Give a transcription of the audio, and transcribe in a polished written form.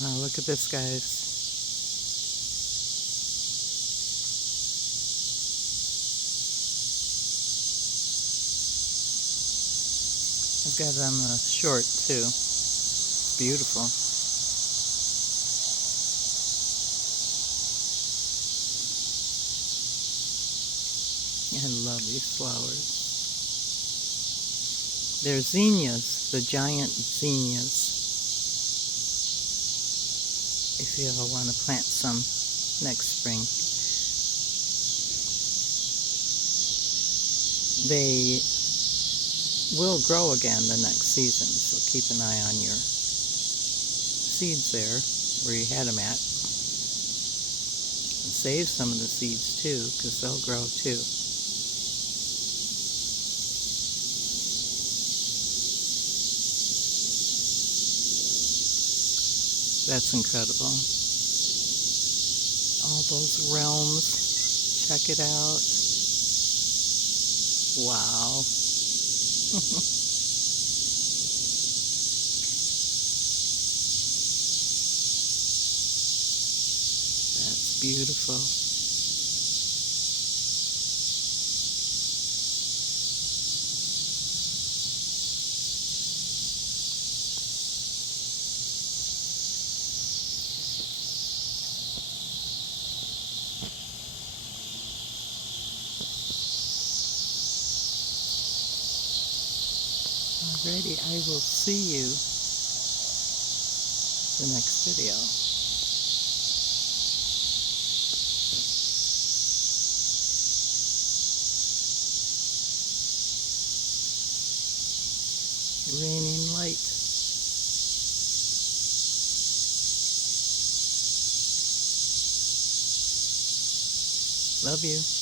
Wow, look at this, guys. I've got it on the short too. It's beautiful. I love these flowers. They're zinnias, the giant zinnias. If you all want to plant some next spring. They will grow again the next season, so keep an eye on your seeds there where you had them at. And save some of the seeds too, because they'll grow too. That's incredible. All those realms. Check it out. Wow. That's beautiful. Alrighty, I will see you the next video. Raining light. Love you.